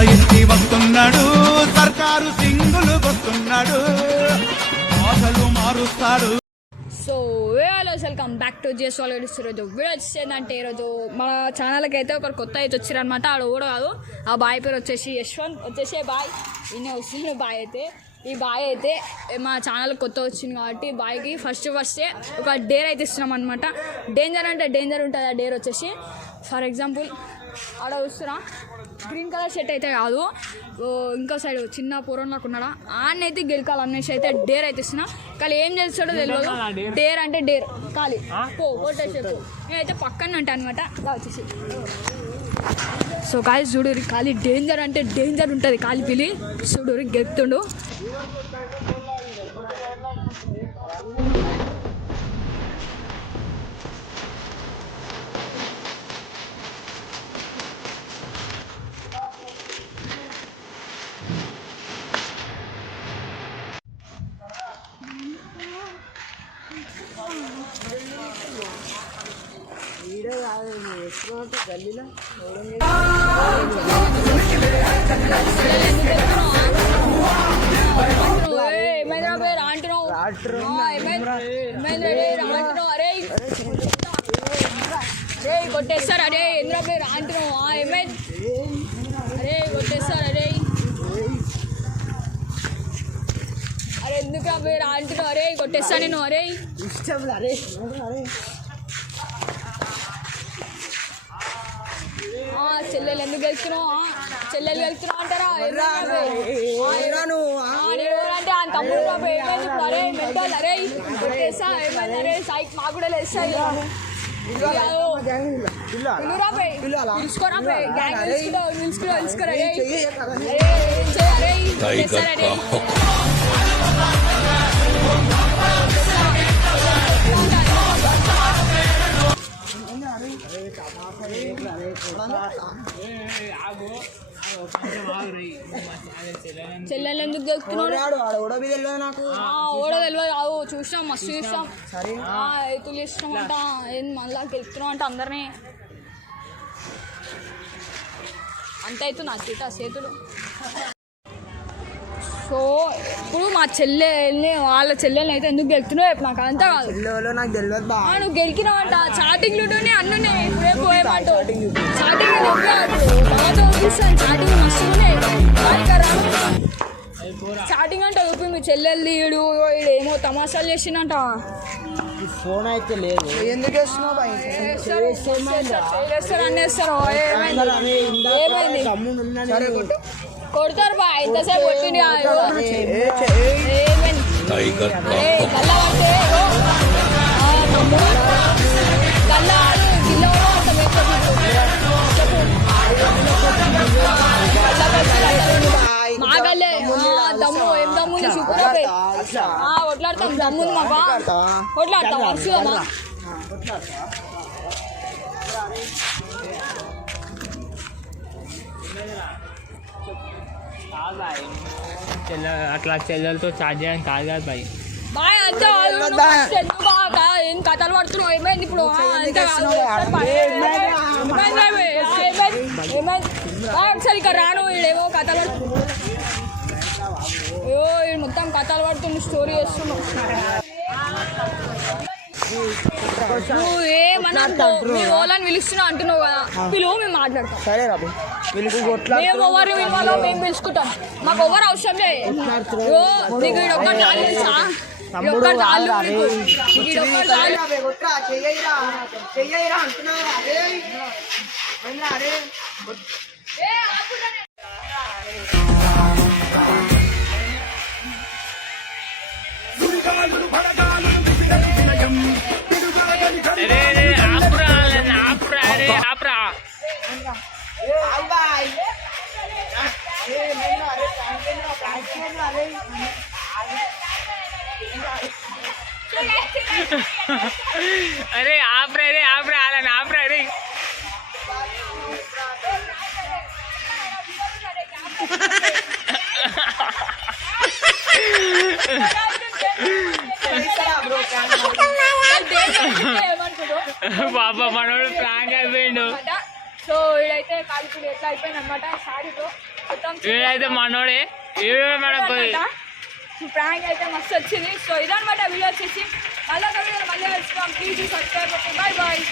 తల ఎత్తి వస్తున్నాడు, సర్కారు సింగులు వస్తున్నాడు, ఆశలు మారుస్తాడు. So hello welcome back to GS వాల్గడ్స్. ఈరోజు వీడియో వచ్చేసిందంటే ఈరోజు మన ఛానల్కి అయితే ఒకరు కొత్త అయితే వచ్చారనమాట. ఆడ కూడా కాదు, ఆ బాయ్ పేరు వచ్చేసి యశ్వంత్ వచ్చేసి బాయ్ ఈయన వస్తుంది. బాయ్ అయితే ఈ బాయ్ అయితే మా ఛానల్ కొత్త వచ్చింది కాబట్టి బాయ్కి ఫస్టే ఒక డేర్ అయితే ఇస్తున్నాం అనమాట. డేంజర్ అంటే డేంజర్ ఉంటుంది. ఆ డేర్ వచ్చేసి ఫర్ ఎగ్జాంపుల్ ఆడ చూస్తున్నా గ్రీన్ కలర్ షర్ట్ అయితే కాదు, ఇంకో సైడ్ చిన్న పూర్వంలోకి ఉన్నాడా ఆడనైతే గెలకాలి అనేసి అయితే డేర్ అయితే ఇస్తున్నా. కానీ ఏం చేస్తాడో తెలియదు. డేర్ అంటే డేర్ ఖాళీ ఓటేసేపు నేనైతే పక్కన ఉంటాను అనమాట. వచ్చేసి సో ఖాళీ చూడూరి ఖాళీ డేంజర్ అంటే డేంజర్ ఉంటుంది. ఖాళీ పిలి చూడూరి గెలుతుండు. గల్లీలో ఏమైందిరా పేరు అంటున్నావు? అరే కొట్టేస్తారు. అరే ఎందురా పేరు అంటున్నావు? ఏమైంది? అరే కొట్టేస్తారు. అరే అరే ఎందుకురా పేరు అంటున్నావు? అరే కొట్టేస్తా నేను. అరే ఇష్టం. అరే చెల్లెలు ఎందుకు వెళ్తున్నావు? చెల్లెలు వెళ్తున్నావు అంటారా? అంటే ఆ తమ్ముడు ఏమైంది ఇప్పుడు? అరే మెంటల్. అరే కొట్టేస్తా. ఏమైంది? అరే సైక్ మాకు కూడా లేస్తాయి. తెలుసుకోరా గ్యాంగ్ తెలుసుకోరా. అరే చెల్లెలు ఎందుకు గెలుస్తున్నాడు? ఓడ తెలియదు. చూసాం మస్తు చూసాం. రైతులు ఇష్టం అంట. ఏం మళ్ళా గెలుస్తున్నాం అంట అందరినీ. అంత అవుతుంది నా చేతులు. సో ఇప్పుడు మా వాళ్ళ చెల్లెల్ని అయితే ఎందుకు గెలుతున్నావు నాకు అంతా కాదు. నాకు తెలియదు. నువ్వు గెలికినావంట. చాటింగ్లునే అన్నునే ఇప్పుడే పోయేమాట. చాటింగ్ చాటింగ్ అంటే చూపి మీ చెల్లెల్ది ఈడు ఏమో తమాషాలు చేసిందంట. ఫోన్ అయితే లేదు. ఎందుకు చేస్తారు అనేస్తారు. ఏమైంది? కొడతారు బా. ఎంతసేపు కొట్టింది. మాగల్లే దమ్ము. ఏం దమ్ము? సూపర్ కొట్లాడతాం. దమ్ముంది మాకు. కొట్లాడతాం. వరుసగా అట్లా చెల్లెలతో చాట్ చేయడానికి కాదు కదా బాయ్. బాయ్ అంతే ఏం కథలు పడుతున్నావు? ఏమైంది ఇప్పుడు? ఒకసారి ఇక్కడ రాను. ఈడేమో కథలు మొత్తం కథలు పడుతుంది. స్టోరీ చేస్తున్నావు. నువ్వు ఏమన్నా మీ వాళ్ళని పిలుస్తున్నావు అంటున్నావు కదా. పిలువు, మేము మాట్లాడతాం. మేము ఎవరు విలువలో మేము పిలుచుకుంటాం. మాకు ఎవరు అవసరం లేదు. నీకు ఒక్కటి చాలు తెలుసా? ఒక్కటి చాలు. अरे आप रे आला ना आप रे పాప మనోడు ప్రాంక్ అయిపోయిండు. సో వీడైతే కాలిపూడి ఎట్లా అయిపోయింది అనమాట శారీతో మొత్తం వీడైతే మనోడే మనకు ప్రాంక్ అయితే మస్తు వచ్చింది. సో ఇదనమాట వీడియో వచ్చేసి మళ్ళీ ఒక వీడియో మళ్ళీ వచ్చుకోండి. Please subscribe. Bye bye.